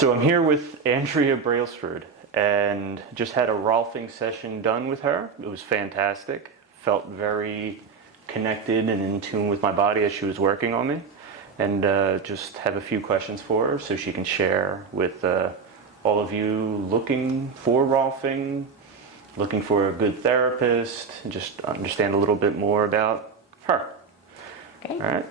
So I'm here with Andrea Brailsford and just had a Rolfing session done with her. It was fantastic. Felt very connected and in tune with my body as she was working on me. And just have a few questions for her so she can share with all of you looking for Rolfing, looking for a good therapist, and just understand a little bit more about her. Okay. All right.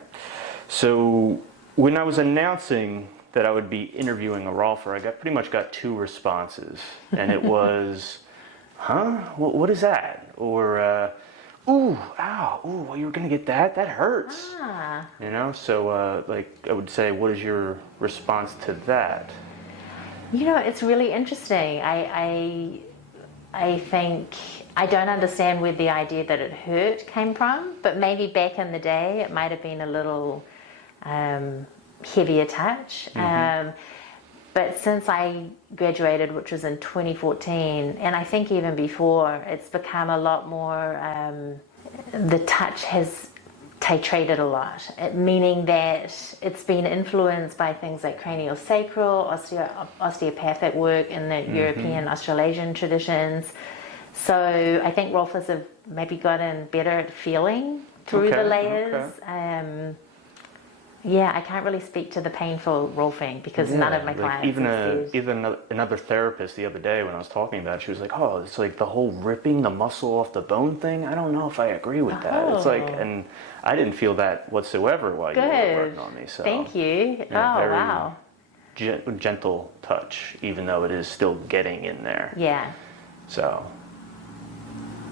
So when I was announcing that I would be interviewing a Rolfer, I pretty much got two responses. And it was, huh? What is that? Or, ooh, ow, ooh, well, you were going to get that? That hurts. Ah. You know, so like I would say, what is your response to that? You know, it's really interesting. I think I don't understand where the idea that it hurt came from, but maybe back in the day it might have been a little heavier touch. Mm-hmm. But since I graduated, which was in 2014, and I think even before, it's become a lot more, the touch has titrated a lot, meaning that it's been influenced by things like craniosacral, osteopathic work in the European, Australasian traditions. So I think Rolfers have maybe gotten better at feeling through the layers. Okay. Yeah, I can't really speak to the painful Rolfing because none of my clients even another therapist the other day when I was talking about it, she was like, oh, it's like the whole ripping the muscle off the bone thing. I don't know if I agree with that. It's like, and I didn't feel that whatsoever while you were working on me. So thank you. Very wow. Gentle touch, even though it is still getting in there. Yeah. So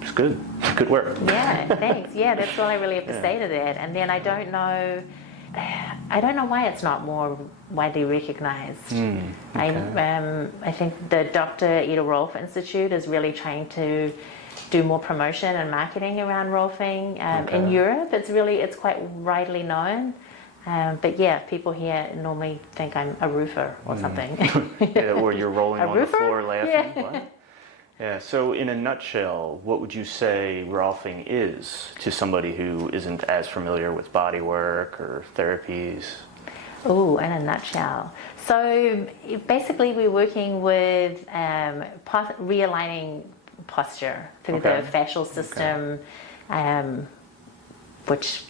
it's good. Good work. Yeah, thanks. Yeah, that's all I really have to say to that. And then I don't know why it's not more widely recognized. Okay. I think the Dr. Ida Rolf Institute is really trying to do more promotion and marketing around Rolfing. In Europe, it's quite widely known. But yeah, people here normally think I'm a roofer or something. Yeah, or you're rolling on roofer? the floor laughing. Yeah. What? Yeah, so in a nutshell, what would you say Rolfing is to somebody who isn't as familiar with body work or therapies? Oh, in a nutshell. So basically we're working with realigning posture through the fascial system, which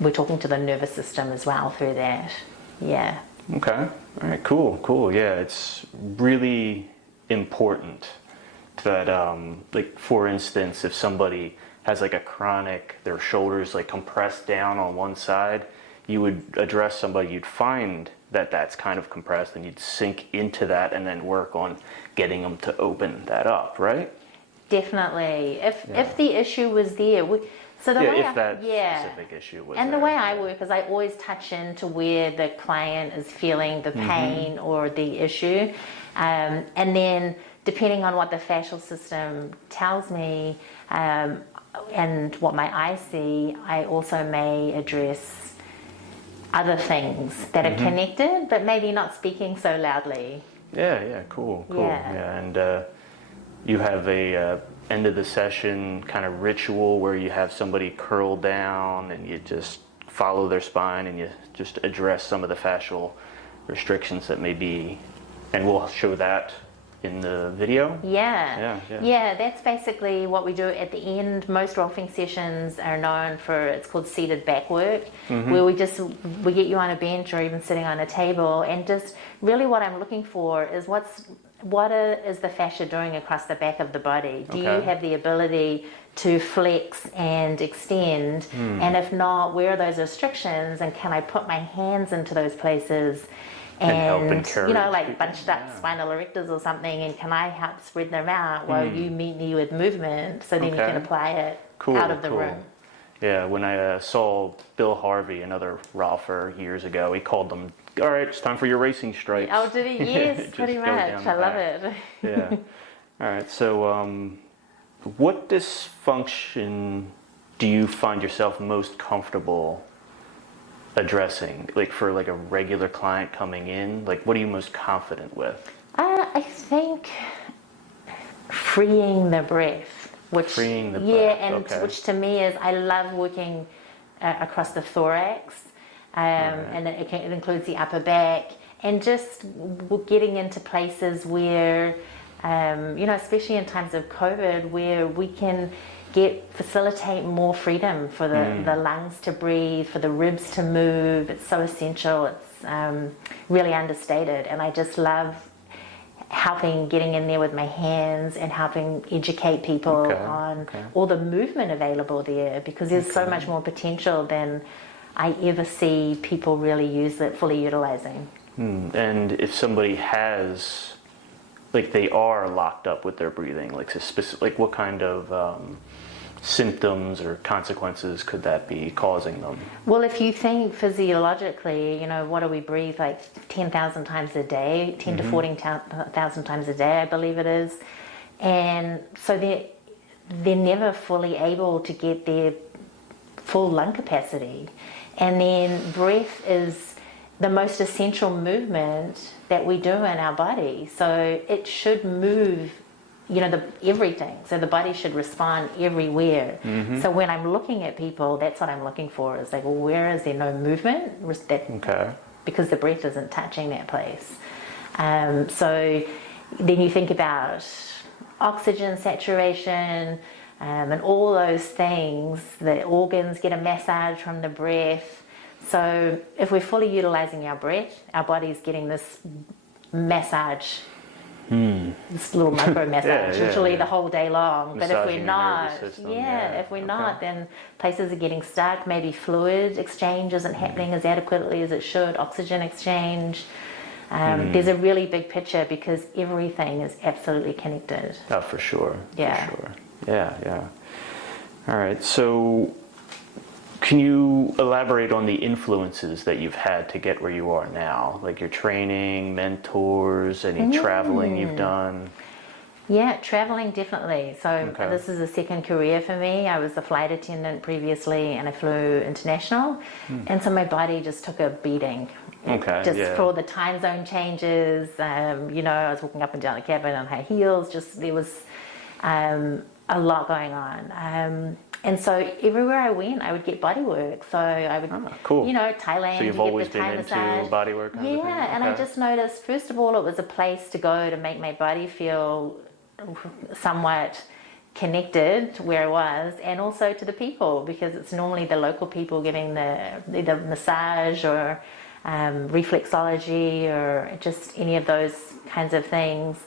we're talking to the nervous system as well through that. Yeah. Okay. All right, cool. Yeah, it's really important that, like, for instance, if somebody has like a chronic, their shoulders like compressed down on one side, you would address somebody, you'd find that that's kind of compressed and you'd sink into that and then work on getting them to open that up, right? Definitely. If the issue was there, so the way specific issue was and there. the way I work is I always touch into where the client is feeling the pain or the issue, and then depending on what the fascial system tells me and what my eyes see, I also may address other things that are connected, but maybe not speaking so loudly. Yeah, cool. Yeah, and you have a end of the session kind of ritual where you have somebody curl down and you just follow their spine and you just address some of the fascial restrictions that may be, and we'll show that in the video? Yeah, that's basically what we do at the end. Most Rolfing sessions are known for, it's called seated back work, where we get you on a bench or even sitting on a table, and just really what I'm looking for is what is the fascia doing across the back of the body? Do you have the ability to flex and extend? And if not, where are those restrictions, and can I put my hands into those places and help encourage, you know, like bunched up spinal erectors or something, and can I help spread them out while you meet me with movement, so then you can apply it out of the room. Yeah, when I saw Bill Harvey, another Rolfer, years ago, he called them, all right, it's time for your racing stripes. Oh, did he? Yes, pretty much. I love it. Yeah. All right, so what dysfunction do you find yourself most comfortable addressing, like for like a regular client coming in? Like, what are you most confident with? I think freeing the breath, which which to me is, I love working across the thorax, and it includes the upper back and just getting into places where, especially in times of COVID, where we can facilitate more freedom for the lungs to breathe, for the ribs to move. It's so essential. It's really understated, and I just love getting in there with my hands and helping educate people on all the movement available there, because there's so much more potential than I ever see people really use it, fully utilizing. And if somebody has, like, they are locked up with their breathing, like what kind of symptoms or consequences could that be causing them? Well, if you think physiologically, what do we breathe, like 10,000 times a day, 10 to 14,000 times a day, I believe it is. And so they're never fully able to get their full lung capacity. And then breath is the most essential movement that we do in our body. So it should move, everything. So the body should respond everywhere. So when I'm looking at people, that's what I'm looking for, is like, well, where is there no movement? Because the breath isn't touching that place. So then you think about oxygen saturation, and all those things. The organs get a massage from the breath. So if we're fully utilizing our breath, our body's getting this massage, this little micro massage, literally the whole day long. But if we're not, then places are getting stuck. Maybe fluid exchange isn't happening as adequately as it should. Oxygen exchange. There's a really big picture, because everything is absolutely connected. Oh, for sure. Yeah. For sure. Yeah. All right. So can you elaborate on the influences that you've had to get where you are now? Like your training, mentors, any traveling you've done? Yeah, traveling definitely. So this is a second career for me. I was a flight attendant previously, and I flew international. And so my body just took a beating. For all the time zone changes. I was walking up and down the cabin on high heels. There was a lot going on. And so everywhere I went, I would get body work. So I would, Thailand. So you've always been into body work? Yeah, and I just noticed, first of all, it was a place to go to make my body feel somewhat connected to where I was, and also to the people, because it's normally the local people giving the massage or reflexology or just any of those kinds of things.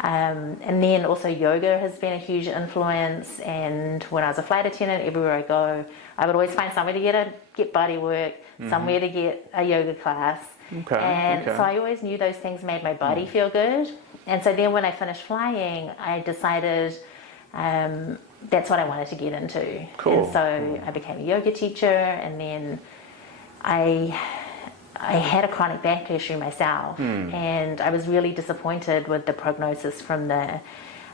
And then also yoga has been a huge influence, and when I was a flight attendant, everywhere I go, I would always find somewhere to get body work, somewhere to get a yoga class. So I always knew those things made my body feel good. And so then when I finished flying, I decided that's what I wanted to get into. And so I became a yoga teacher, and then I had a chronic back issue myself, and I was really disappointed with the prognosis from the,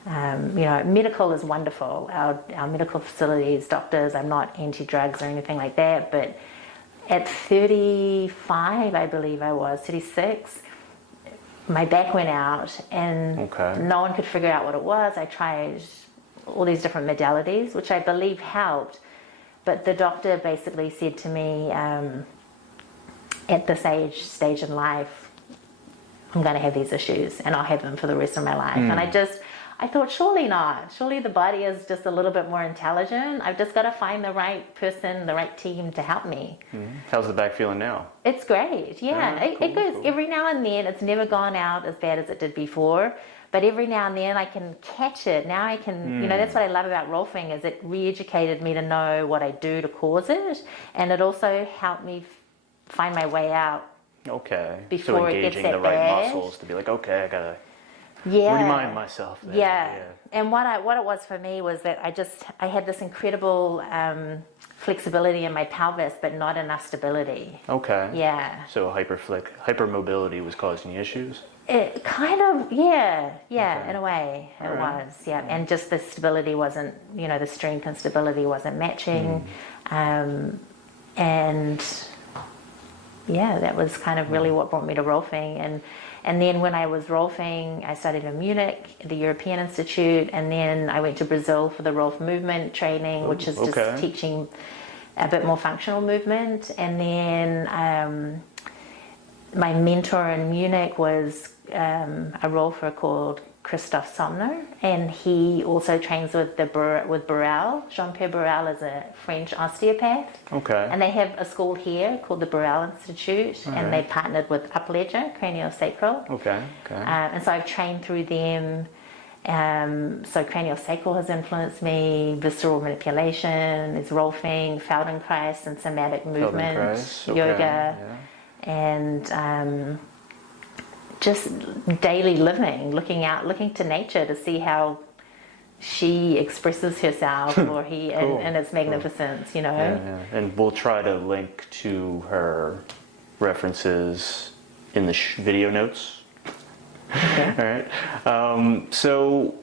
medical is wonderful. Our medical facilities, doctors, I'm not anti-drugs or anything like that, but at 35, I believe I was, 36, my back went out, and no one could figure out what it was. I tried all these different modalities, which I believe helped, but the doctor basically said to me, at this stage in life, I'm going to have these issues, and I'll have them for the rest of my life. And I thought, surely not. Surely the body is just a little bit more intelligent. I've just got to find the right person, the right team to help me. How's the back feeling now? It's great, it goes every now and then. It's never gone out as bad as it did before, but every now and then I can catch it. Now I can, that's what I love about Rolfing, is it re-educated me to know what I do to cause it, and it also helped me find my way out. So engaging the right muscles to be like, I gotta remind myself that. And what it was for me was that I had this incredible flexibility in my pelvis, but not enough stability. So hypermobility was causing you issues? It kind of, in a way it was, and just the stability wasn't, the strength and stability wasn't matching, and that was kind of really what brought me to Rolfing. And then when I was Rolfing, I studied in Munich, the European Institute, and then I went to Brazil for the Rolf movement training, which is just teaching a bit more functional movement. And then my mentor in Munich was a Rolfer called Christophe Somner, and he also trains with Brail. Jean-Pierre Brail is a French osteopath. Okay. And they have a school here called the Brail Institute, and they partnered with Upledger, craniosacral. Okay. And so I've trained through them. So craniosacral has influenced me, visceral manipulation, there's Rolfing, Feldenkrais, and somatic movement, yoga, and just daily living, looking to nature to see how she expresses herself or he in its magnificence, you know. Yeah. And we'll try to link to her references in the video notes. Okay. All right. So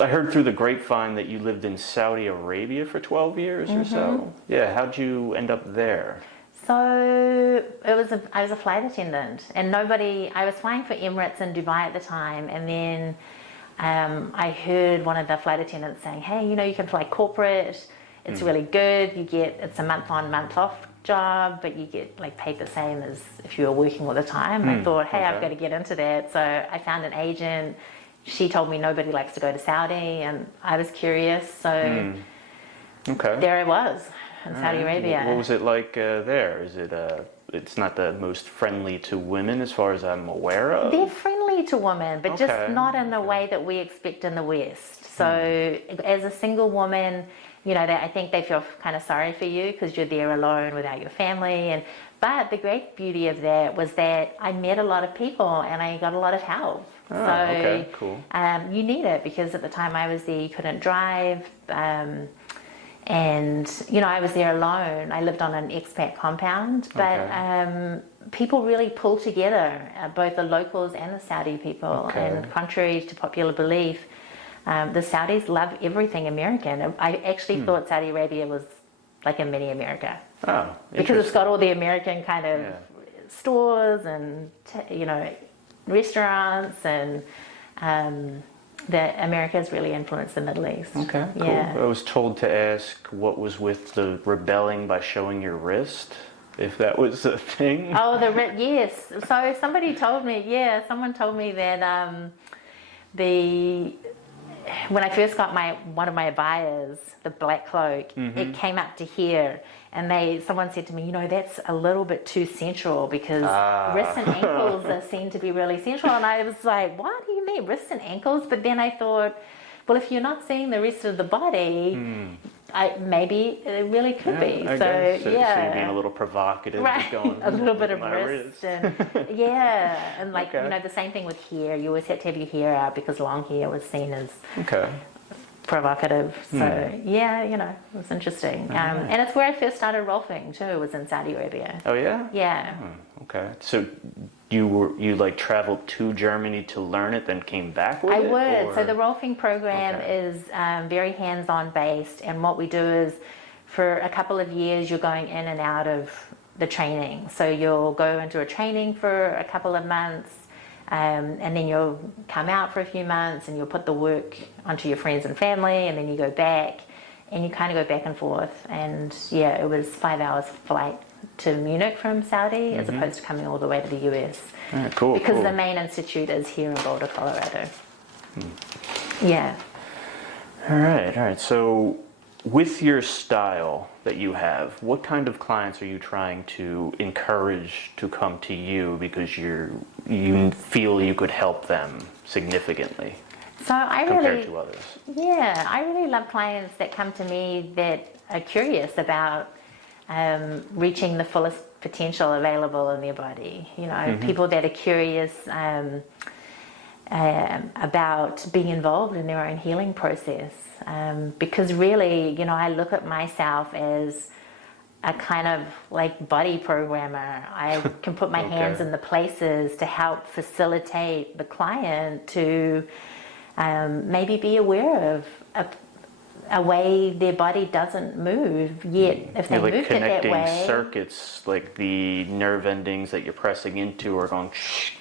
I heard through the grapevine that you lived in Saudi Arabia for 12 years or so. Yeah. How'd you end up there? So I was a flight attendant, and I was flying for EMIRATS in Dubai at the time, and then I heard one of the flight attendants saying, hey, you know, you can fly corporate, it's really good, it's a month on, month off job, but you get like paid the same as if you were working all the time. I thought, hey, I've got to get into that. So I found an agent. She told me nobody likes to go to Saudi, and I was curious. So there I was in Saudi Arabia. What was it like there? Is it it's not the most friendly to women as far as I'm aware of? They're friendly to women, but just not in the way that we expect in the West. So as a single woman, you know, I think they feel kind of sorry for you because you're there alone without your family. But the great beauty of that was that I met a lot of people and I got a lot of help. Okay, cool. You need it because at the time I was there, you couldn't drive. And, you know, I was there alone. I lived on an expat compound. But people really pull together, both the locals and the Saudi people. And contrary to popular belief, the Saudis love everything American. I actually thought Saudi Arabia was like a mini America. Oh, because it's got all the American kind of stores and, you know, restaurants, and that America's really influenced the Middle East. Okay, cool. Yeah. I was told to ask what was with the rebelling by showing your wrist, if that was a thing. Oh, yes. So someone told me that when I first got one of my abayas, the black cloak, it came up to here, and someone said to me, you know, that's a little bit too sensual because wrists and ankles are seen to be really sensual. And I was like, what do you mean, wrists and ankles? But then I thought, well, if you're not seeing the rest of the body, maybe it really could be. So you're being a little provocative, right? Going, a little bit of wrist, and and like you know, the same thing with hair. You always had to have your hair out because long hair was seen as provocative. So you know, it was interesting. And it's where I first started Rolfing too. Was in Saudi Arabia. Oh yeah. Yeah. Okay. So you like traveled to Germany to learn it, then came back with it? I would. So the Rolfing program is very hands-on based, and what we do is for a couple of years you're going in and out of the training. So you'll go into a training for a couple of months, and then you'll come out for a few months and you'll put the work onto your friends and family, and then you go back and you kind of go back and forth. And it was 5 hours flight to Munich from Saudi as opposed to coming all the way to the US. Cool. Because the main institute is here in Boulder, Colorado. Yeah. All right. So with your style that you have, what kind of clients are you trying to encourage to come to you because you feel you could help them significantly? So compared to others. Yeah, I really love clients that come to me that are curious about reaching the fullest potential available in their body. You know, people that are curious about being involved in their own healing process. Because really, you know, I look at myself as a kind of like body programmer. I can put my hands in the places to help facilitate the client to maybe be aware of a way their body doesn't move, yet if they like moved it that way. Connecting circuits, like the nerve endings that you're pressing into are going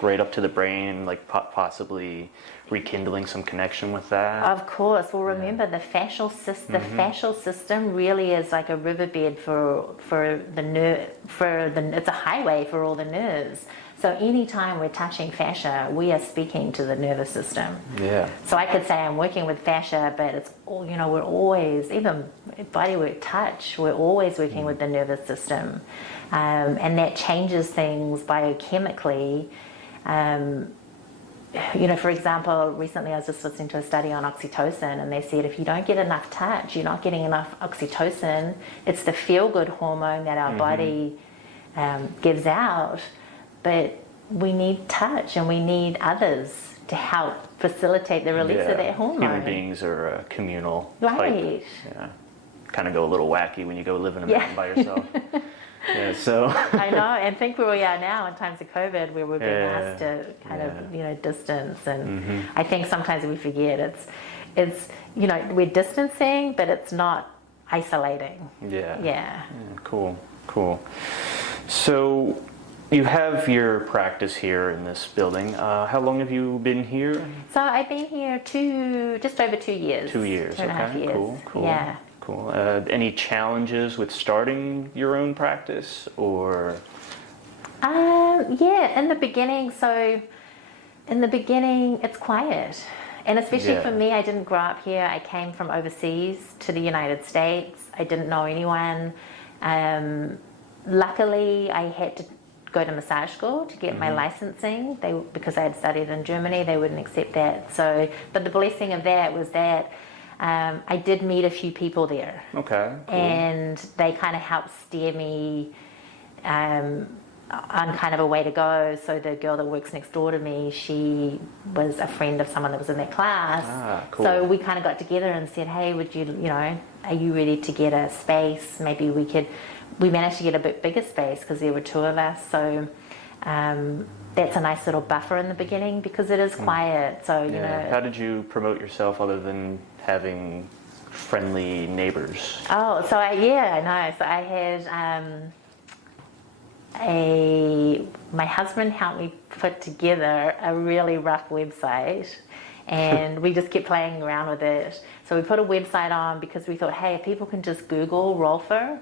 right up to the brain, like possibly rekindling some connection with that. Of course. Well, remember the fascial system. The fascial system really is like a riverbed for the nerve. It's a highway for all the nerves. So anytime we're touching fascia, we are speaking to the nervous system. Yeah. So I could say I'm working with fascia, but it's all, we're always, even bodywork touch, we're always working with the nervous system. And that changes things biochemically. For example, recently I was just listening to a study on oxytocin, and they said if you don't get enough touch, you're not getting enough oxytocin. It's the feel-good hormone that our body gives out, but we need touch and we need others to help facilitate the release of that hormone. Human beings are a communal type. Right. Yeah. Kind of go a little wacky when you go live in a mountain by yourself. Yeah, so I know, and think where we are now in times of COVID, where we're being asked to kind of distance, and I think sometimes we forget it's we're distancing, but it's not isolating. Yeah. Cool. So you have your practice here in this building. How long have you been here? So I've been here just over 2 years. 2 years. 2.5 years. Cool. Yeah. Cool. Any challenges with starting your own practice, or? Yeah, in the beginning. So in the beginning, it's quiet. And especially for me, I didn't grow up here. I came from overseas to the United States. I didn't know anyone. Luckily, I had to go to massage school to get my licensing. Because I had studied in Germany, they wouldn't accept that. So, but the blessing of that was that I did meet a few people there. Okay. Cool. And they kind of helped steer me on kind of a way to go. So the girl that works next door to me, she was a friend of someone that was in that class. Cool. So we kind of got together and said, hey, would you, are you ready to get a space? Maybe we managed to get a bit bigger space because there were 2 of us. So that's a nice little buffer in the beginning because it is quiet. So, How did you promote yourself other than having friendly neighbors? Oh, so I know. So I had my husband helped me put together a really rough website, and we just kept playing around with it. So we put a website on because we thought, hey, if people can just Google Rolfer,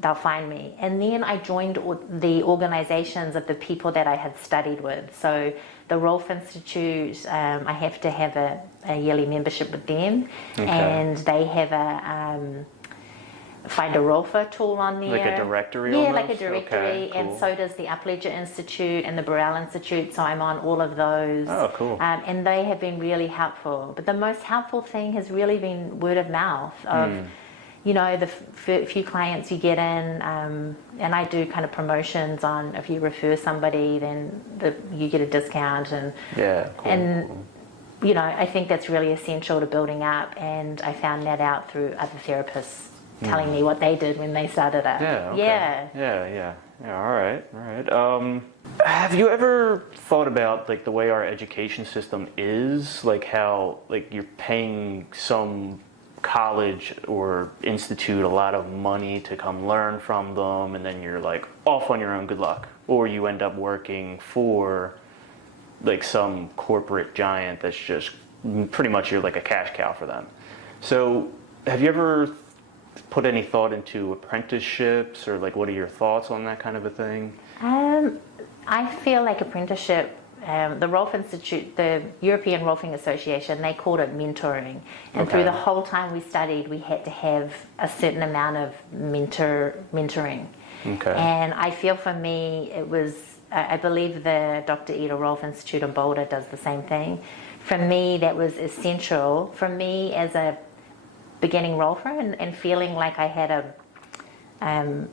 they'll find me. And then I joined the organizations of the people that I had studied with. So the Rolf Institute, I have to have a yearly membership with them, and they have a Find a Rolfer tool on there. Like a directory? Yeah, almost? like a directory. Okay, cool. And so does the Upledger Institute and the Burrell Institute, so I'm on all of those. Oh, cool. And they have been really helpful. But the most helpful thing has really been word of mouth of, the few clients you get in, and I do kind of promotions on if you refer somebody, then you get a discount. And cool. And I think that's really essential to building up, and I found that out through other therapists telling me what they did when they started up. Yeah. All right. Have you ever thought about the way our education system is, how you're paying some college or institute a lot of money to come learn from them, and then you're off on your own, good luck, or you end up working for some corporate giant that's just pretty much you're like a cash cow for them. So have you ever put any thought into apprenticeships, or what are your thoughts on that kind of a thing? I feel like apprenticeship, the Rolf Institute, the European Rolfing Association, they called it mentoring. And through the whole time we studied, we had to have a certain amount of mentoring. Okay. And I feel for me, it was, I believe the Dr. Ida Rolf Institute in Boulder does the same thing. For me, that was essential. For me as a beginning Rolfer and feeling like I had I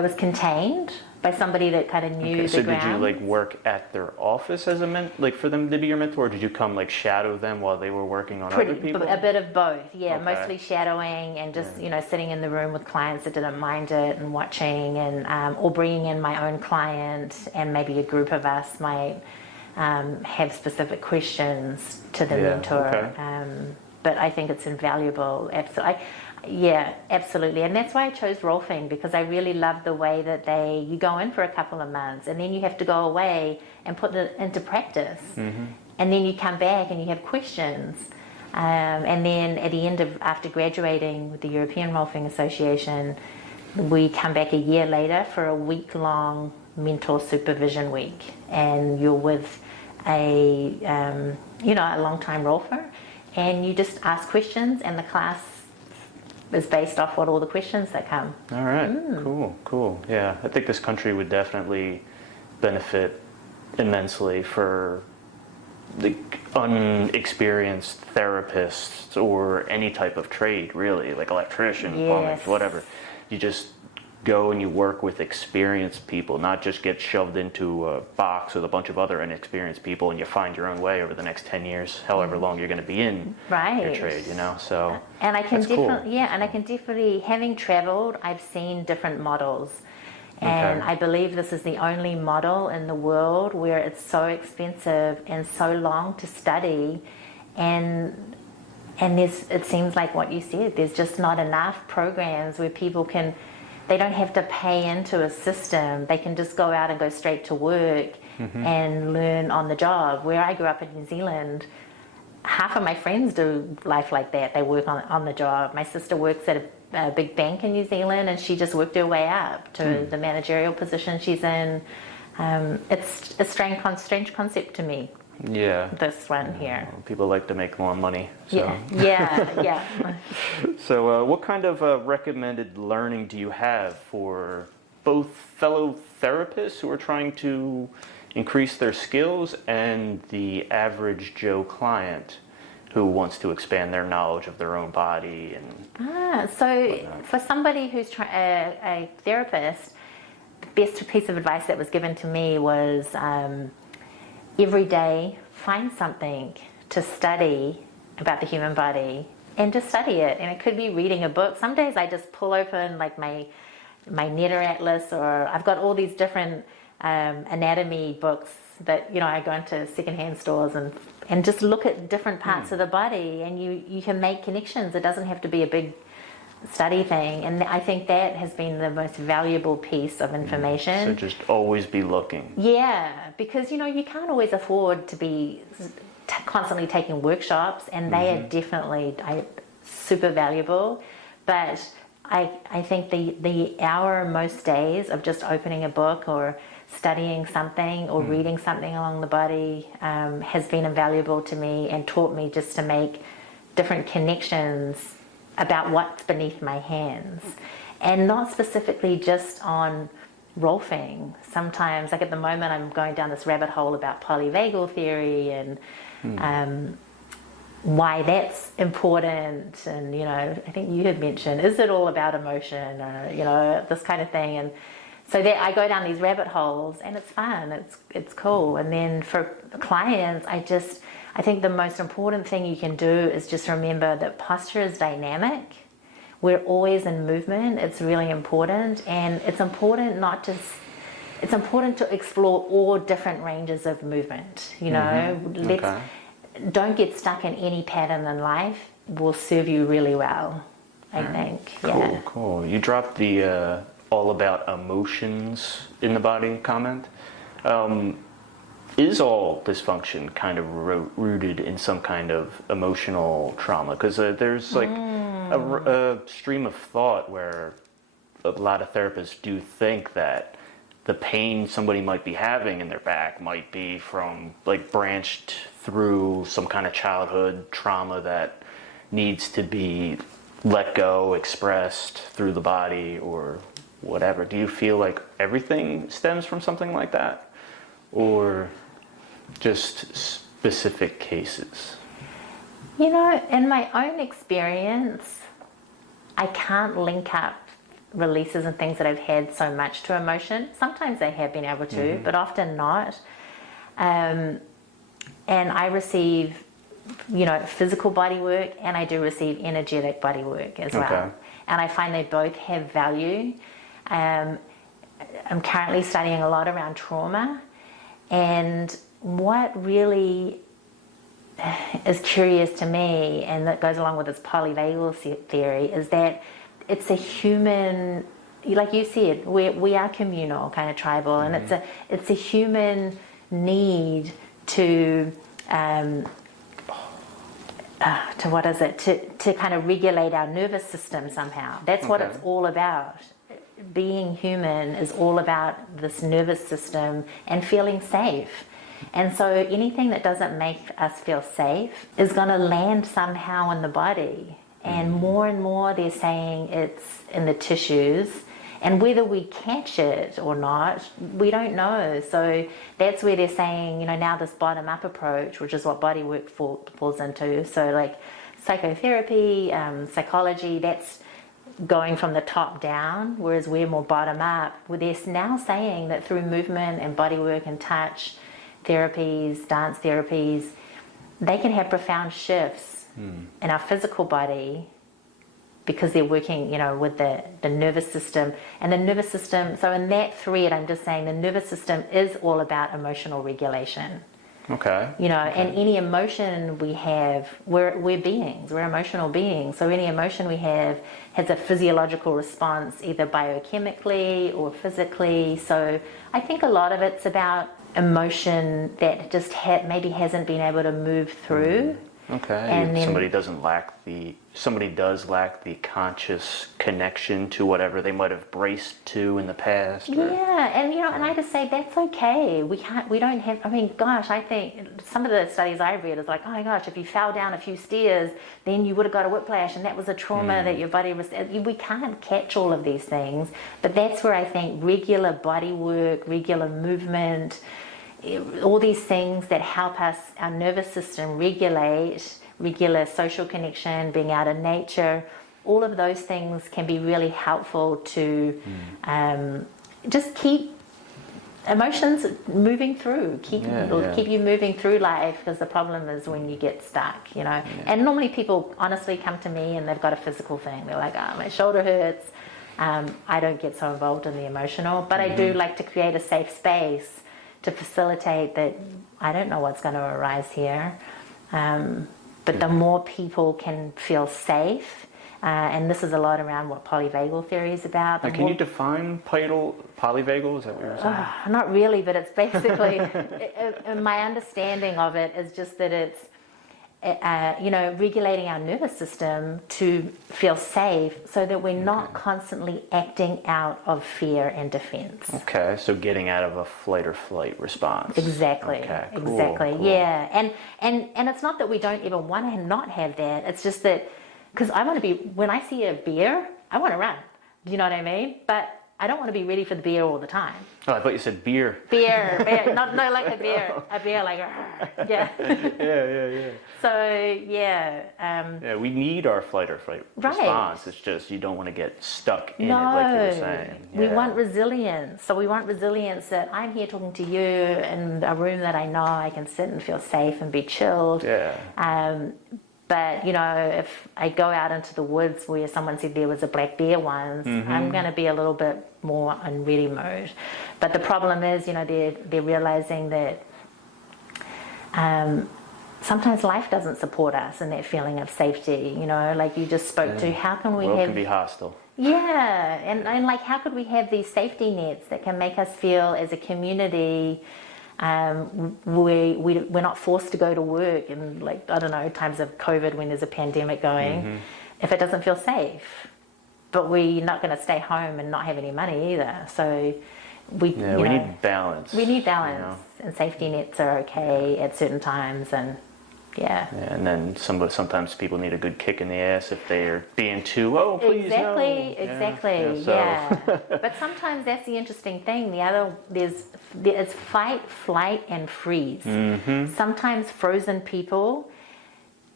was contained by somebody that kind of knew the ground. So did you work at their office as a for them to be your mentor, or did you come shadow them while they were working on other people? A bit of both, yeah. Okay. Mostly shadowing and just sitting in the room with clients that didn't mind it and watching, and or bringing in my own client, and maybe a group of us might have specific questions to the mentor. Okay. But I think it's invaluable. Absolutely. And that's why I chose Rolfing, because I really love the way that you go in for a couple of months and then you have to go away and put it into practice. And then you come back and you have questions. And then at the end after graduating with the European Rolfing Association, we come back a year later for a week-long mentor supervision week, and you're with a a long-time rolfer, and you just ask questions, and the class is based off what all the questions that come. All right, cool. Yeah, I think this country would definitely benefit immensely for the unexperienced therapists or any type of trade, really, like electrician, plumbing, whatever. You just go and you work with experienced people, not just get shoved into a box with a bunch of other inexperienced people, and you find your own way over the next 10 years, however long you're going to be in your trade, so and I can that's cool. and I can definitely, having traveled, I've seen different models, and I believe this is the only model in the world where it's so expensive and so long to study, and it seems like what you said, there's just not enough programs where people can, they don't have to pay into a system. They can just go out and go straight to work and learn on the job. Where I grew up in New Zealand, half of my friends do life like that. They work on the job. My sister works at a big bank in New Zealand, and she just worked her way up to the managerial position she's in. It's a strange concept to me. Yeah. This one here. People like to make more money. So. Yeah. So what kind of recommended learning do you have for both fellow therapists who are trying to increase their skills and the average Joe client who wants to expand their knowledge of their own body? And so for somebody who's a therapist, the best piece of advice that was given to me was every day find something to study about the human body and just study it. And it could be reading a book. Some days I just pull open like my Netter Atlas, or I've got all these different anatomy books that I go into secondhand stores and just look at different parts of the body, and you can make connections. It doesn't have to be a big study thing, and I think that has been the most valuable piece of information. So just always be looking. Yeah, because you can't always afford to be constantly taking workshops, and they are definitely super valuable. But I think the hour most days of just opening a book or studying something or reading something along the body has been invaluable to me, and taught me just to make different connections about what's beneath my hands, and not specifically just on Rolfing. Sometimes, like at the moment, I'm going down this rabbit hole about Polyvagal Theory and why that's important, and I think you had mentioned, is it all about emotion, or this kind of thing, and so that I go down these rabbit holes, and it's fun, it's cool. And then for clients, I think the most important thing you can do is just remember that posture is dynamic. We're always in movement. It's really important, and it's important to explore all different ranges of movement. Don't get stuck in any pattern in life. Will serve you really well, I think. Cool. You dropped the all about emotions in the body comment. Is all dysfunction kind of rooted in some kind of emotional trauma? Because there's like a stream of thought where a lot of therapists do think that the pain somebody might be having in their back might be from like branched through some kind of childhood trauma that needs to be let go, expressed through the body or whatever. Do you feel like everything stems from something like that, or just specific cases? In my own experience, I can't link up releases and things that I've had so much to emotion. Sometimes I have been able to, but often not. And I receive, physical body work, and I do receive energetic body work as well. And I find they both have value. I'm currently studying a lot around trauma, and what really is curious to me, and that goes along with this polyvagal theory, is that it's a human, like you said, we are communal, kind of tribal, and it's a human need to what is it? To kind of regulate our nervous system somehow. That's what it's all about. being human is all about this nervous system and feeling safe. And so anything that doesn't make us feel safe is going to land somehow in the body. And more they're saying it's in the tissues. And whether we catch it or not, we don't know. So that's where they're saying, now this bottom-up approach, which is what bodywork falls into. So like psychotherapy, psychology, that's going from the top down, whereas we're more bottom-up. Where they're now saying that through movement and bodywork and touch therapies, dance therapies, they can have profound shifts in our physical body, because they're working, with the nervous system. And the nervous system, so in that thread, I'm just saying the nervous system is all about emotional regulation. Okay. And any emotion we have, we're beings, we're emotional beings. So any emotion we have has a physiological response, either biochemically or physically. So I think a lot of it's about emotion that just maybe hasn't been able to move through. Okay. And then, somebody does lack the conscious connection to whatever they might have braced to in the past. Yeah, and and I just say that's okay. We don't have. I think some of the studies I read is like, oh my gosh, if you fell down a few stairs, then you would have got a whiplash, and that was a trauma that your body was. We can't catch all of these things, but that's where I think regular body work, regular movement, all these things that help us, our nervous system regulate, regular social connection, being out in nature, all of those things can be really helpful to just keep emotions moving through, keep you moving through life, because the problem is when you get stuck, And normally people honestly come to me and they've got a physical thing. They're like, oh, my shoulder hurts. I don't get so involved in the emotional, but I do like to create a safe space to facilitate that. I don't know what's going to arise here. But the more people can feel safe, and this is a lot around what polyvagal theory is about. Can you define polyvagal? Is that what you're saying? Not really, but it's basically, my understanding of it is just that it's, regulating our nervous system to feel safe so that we're not constantly acting out of fear and defense. Okay, so getting out of a flight or flight response. Exactly. Okay, exactly. Cool. Yeah. And it's not that we don't even want to not have that. It's just that, because when I see a bear, I want to run. Do you know what I mean? But I don't want to be ready for the bear all the time. Oh, I thought you said beer. Bear, not like a bear. A bear like, yeah. Yeah. So, yeah. We need our flight or flight response. It's just you don't want to get stuck in it, like you were saying. We want resilience. So we want resilience that I'm here talking to you in a room that I know I can sit and feel safe and be chilled. Yeah. But, if I go out into the woods where someone said there was a black bear once, I'm going to be a little bit more in ready mode. But the problem is, they're realizing that sometimes life doesn't support us in that feeling of safety, like you just spoke to. How can we can be hostile. Yeah, and like how could we have these safety nets that can make us feel as a community we're not forced to go to work in, like, I don't know, times of COVID when there's a pandemic going, if it doesn't feel safe. But we're not going to stay home and not have any money either. So we need balance. We need balance, and safety nets are okay at certain times, and and then sometimes people need a good kick in the ass if they're being too, please, exactly. But sometimes that's the interesting thing. It's fight, flight, and freeze. Sometimes frozen people,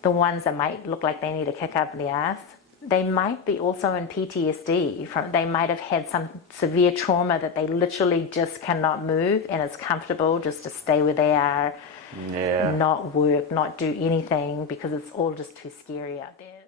the ones that might look like they need a kick up the ass, they might be also in PTSD. They might have had some severe trauma that they literally just cannot move, and it's comfortable just to stay where they are. Not work, not do anything, because it's all just too scary out there.